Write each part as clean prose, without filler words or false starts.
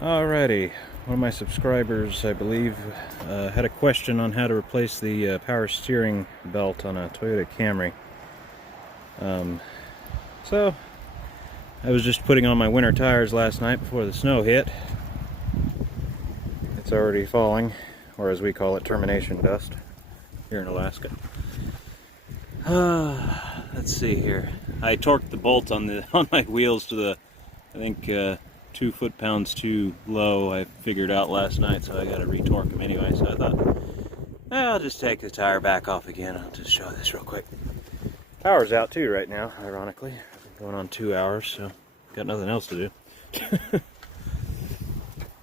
Alrighty, one of my subscribers, I believe, had a question on how to replace the power steering belt on a Toyota Camry. So, I was just putting on my winter tires last night before the snow hit. It's already falling, or as we call it, termination dust, here in Alaska. Let's see here. I torqued the bolt on my wheels to the, I think, 2 foot-pounds too low. I figured out last night, so I got to retorque them anyway. So I thought, I'll just take the tire back off again. I'll just show this real quick. Power's out too right now, ironically. I've been going on 2 hours, so got nothing else to do.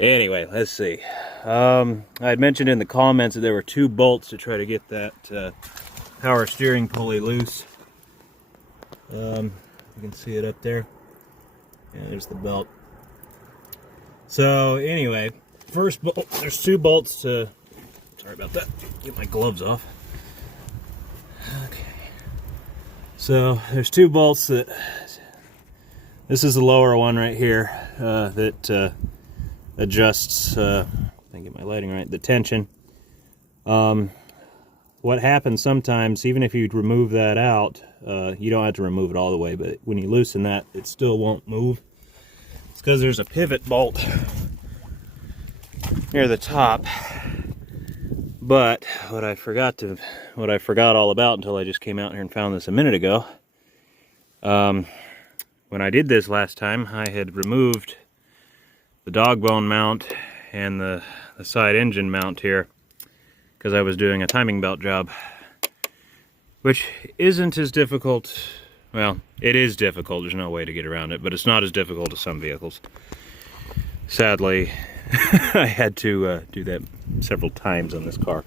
Anyway, let's see. I had mentioned in the comments that there were 2 bolts to try to get that power steering pulley loose. You can see it up there. Yeah, there's the belt. So anyway, first bolt, there's 2 bolts to, sorry about that, get my gloves off. Okay. So there's 2 bolts that, this is the lower one right here, that adjusts, I can get my lighting right, the tension. What happens sometimes, even if you remove that out, you don't have to remove it all the way, but when you loosen that, it still won't move. It's because there's a pivot bolt near the top. But what I forgot all about until I just came out here and found this a minute ago, when I did this last time, I had removed the dog bone mount and the side engine mount here because I was doing a timing belt job, which isn't as difficult. Well, it is difficult, there's no way to get around it, but it's not as difficult as some vehicles. Sadly, I had to do that several times on this car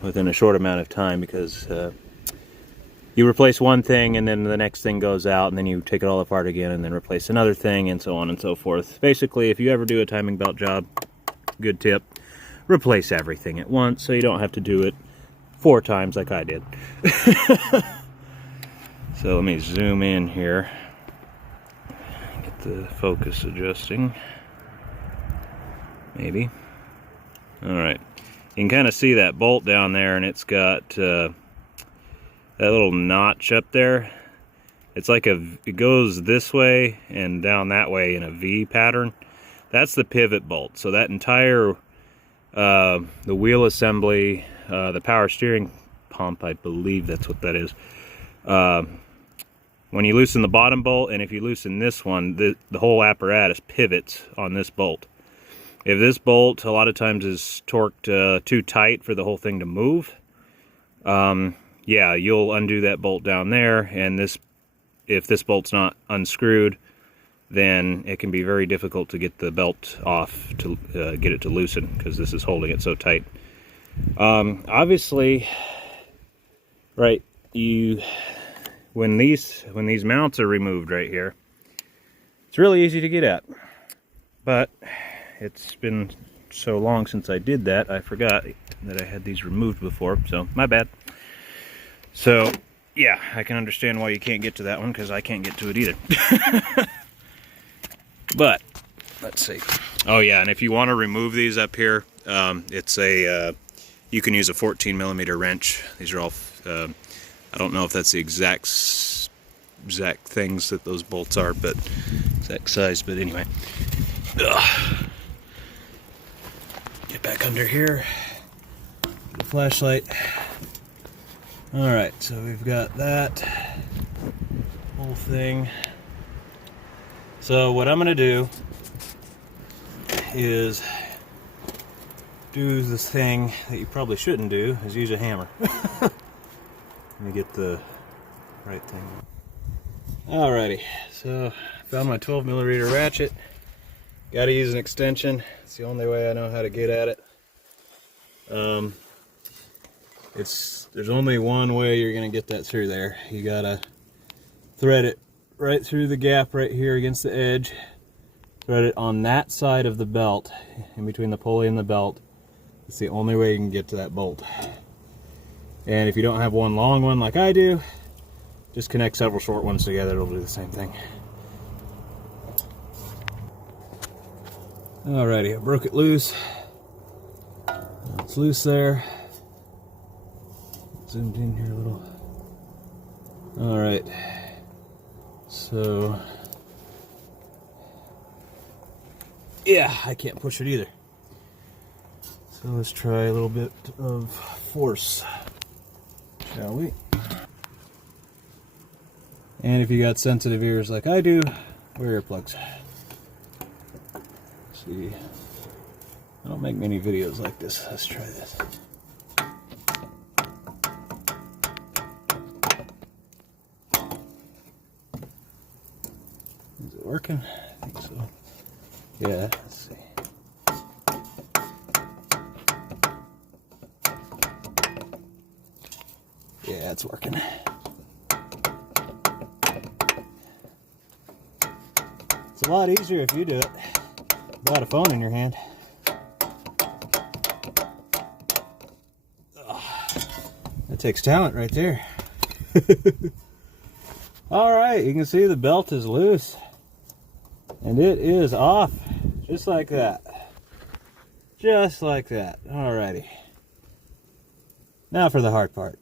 within a short amount of time, because you replace one thing and then the next thing goes out, and then you take it all apart again and then replace another thing, and so on and so forth. Basically, if you ever do a timing belt job, good tip, replace everything at once so you don't have to do it 4 times like I did. So let me zoom in here, get the focus adjusting, maybe. Alright, you can kind of see that bolt down there, and it's got that little notch up there. It's like it goes this way and down that way in a V pattern. That's the pivot bolt. So that entire, the wheel assembly, the power steering pump, I believe that's what that is. When you loosen the bottom bolt, and if you loosen this one, the whole apparatus pivots on this bolt. If this bolt a lot of times is torqued too tight for the whole thing to move, yeah, you'll undo that bolt down there, and if this bolt's not unscrewed, then it can be very difficult to get the belt off to get it to loosen, because this is holding it so tight. Obviously, right, when these mounts are removed right here, it's really easy to get at, but it's been so long since I did that, I forgot that I had these removed before, so my bad. So yeah, I can understand why you can't get to that one, because I can't get to it either. But let's see. Oh yeah, and if you want to remove these up here, it's a you can use a 14mm wrench. These are all I don't know if that's the exact things that those bolts are, but exact size, but anyway. Ugh. Get back under here. Get a flashlight. Alright, so we've got that whole thing. So what I'm going to do is do this thing that you probably shouldn't do, is use a hammer. Let me get the right thing. Alrighty, so found my 12mm ratchet. Got to use an extension. It's the only way I know how to get at it. There's only one way you're going to get that through there. You got to thread it right through the gap right here against the edge. Thread it on that side of the belt, in between the pulley and the belt. It's the only way you can get to that bolt. And if you don't have one long one like I do, just connect several short ones together, it'll do the same thing. Alrighty, I broke it loose. It's loose there. Zoomed in here a little. Alright. So, yeah, I can't push it either. So let's try a little bit of force, shall we? And if you got sensitive ears like I do, wear earplugs. Let's see, I don't make many videos like this. Let's try this. Is it working? I think so. Yeah, let's see. Yeah, it's working. It's a lot easier if you do it without a phone in your hand. That takes talent right there. Alright, you can see the belt is loose. And it is off. Just like that. Just like that. Alrighty. Now for the hard part.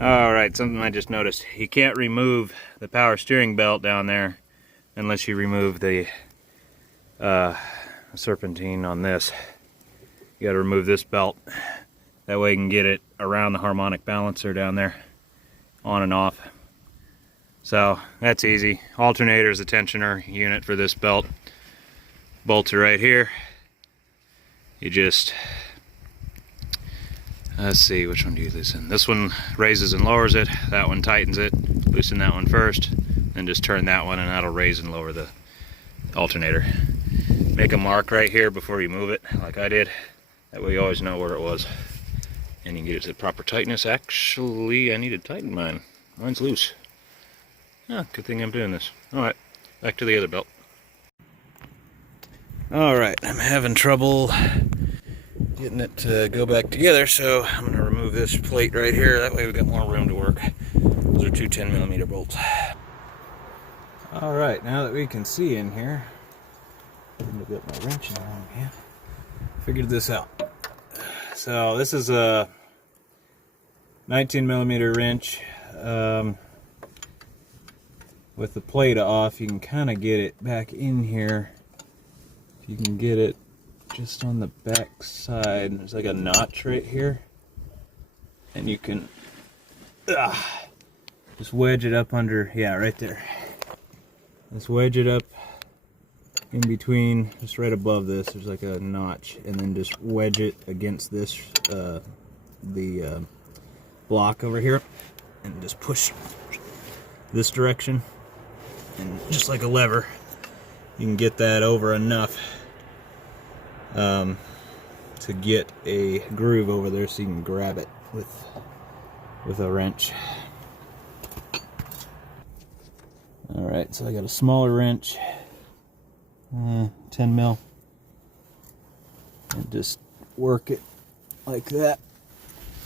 Alright, something I just noticed. You can't remove the power steering belt down there unless you remove the serpentine on this. You gotta remove this belt. That way you can get it around the harmonic balancer down there, on and off. So that's easy. Alternator is the tensioner unit for this belt. Bolts are right here. You just, let's see, which one do you loosen? This one raises and lowers it, that one tightens it. Loosen that one first, then just turn that one and that'll raise and lower the alternator. Make a mark right here before you move it, like I did. That way you always know where it was. And you can get it to the proper tightness. Actually, I need to tighten mine. Mine's loose. Oh, good thing I'm doing this. Alright, back to the other belt. Alright, I'm having trouble getting it to go back together, so I'm going to remove this plate right here. That way we've got more room to work. Those are two 10mm bolts. Alright, now that we can see in here, I'm going to get my wrench in the wrong hand. Figured this out. So this is a 19mm wrench. With the plate off, you can kind of get it back in here. You can get it just on the back side. There's like a notch right here, and you can just wedge it up under, yeah, right there. Just wedge it up in between, just right above this. There's like a notch, and then just wedge it against this, the block over here, and just push this direction, and just like a lever, you can get that over enough to get a groove over there so you can grab it with a wrench. Alright, so I got a smaller wrench, 10 mil, and just work it like that,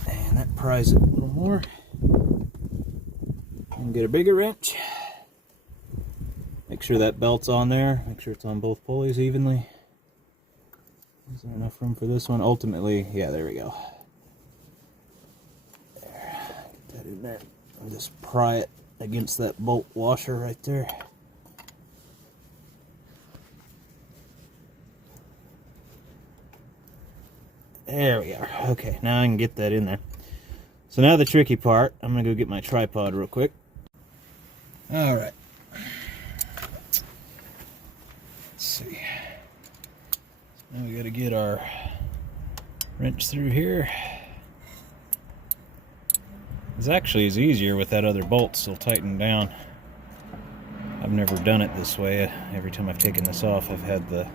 and that pries it a little more. And get a bigger wrench. Make sure that belt's on there. Make sure it's on both pulleys evenly. Is there enough room for this one? Ultimately, yeah, there we go. There, get that in there. And just pry it against that bolt washer right there. There we are. Okay, now I can get that in there. So now the tricky part, I'm gonna go get my tripod real quick. Alright. Let's see. Now we gotta get our wrench through here. It's actually easier with that other bolt still tightened down. I've never done it this way. Every time I've taken this off, I've had the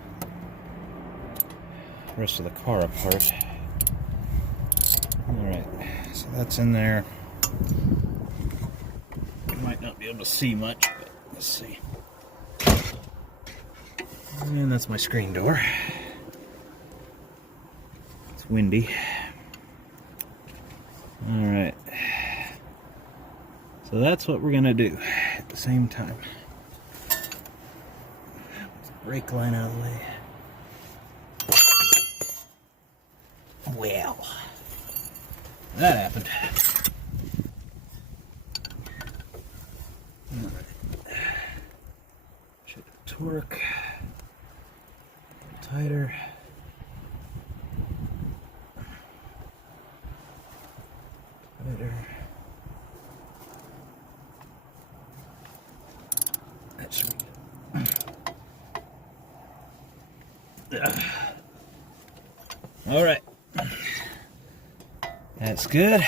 rest of the car apart. Alright, so that's in there. You might not be able to see much, but let's see. And that's my screen door. It's windy. Alright. So that's what we're gonna do at the same time. brake line out of the way. Well, that happened. Check the torque. Tighter. Tighter. That's sweet. All right. That's good.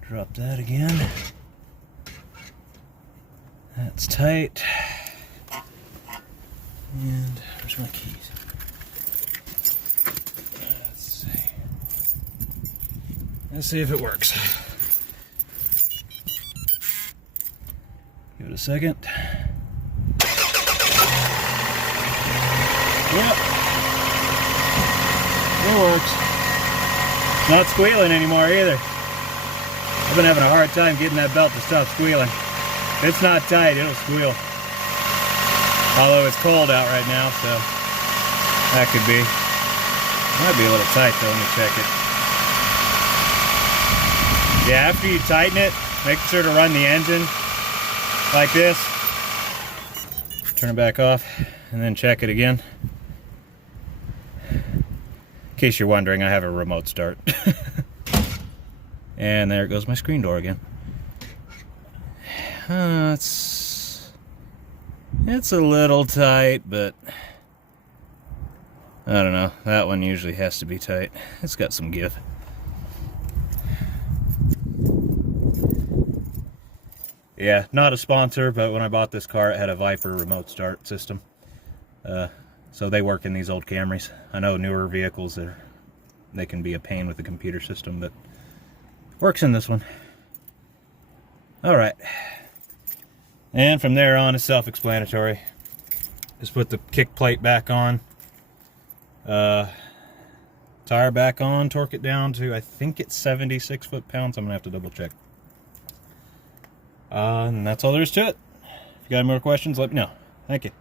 Drop that again. That's tight. And where's my keys? Let's see if it works. Give it a second. Yep. It works. It's not squealing anymore either. I've been having a hard time getting that belt to stop squealing. If it's not tight, it'll squeal. Although it's cold out right now, so that could be. Might be a little tight though, let me check it. Yeah, after you tighten it, make sure to run the engine like this. Turn it back off and then check it again. In case you're wondering, I have a remote start. And there goes my screen door again. It's a little tight, but I don't know. That one usually has to be tight. It's got some give. Yeah, not a sponsor, but when I bought this car, it had a Viper remote start system. So they work in these old Camrys. I know newer vehicles, they can be a pain with the computer system, but works in this one. All right. And from there on, it's self-explanatory. Just put the kick plate back on. Tire back on, torque it down to, I think it's 76 foot-pounds. I'm gonna have to double check. And that's all there is to it. If you got any more questions, let me know. Thank you.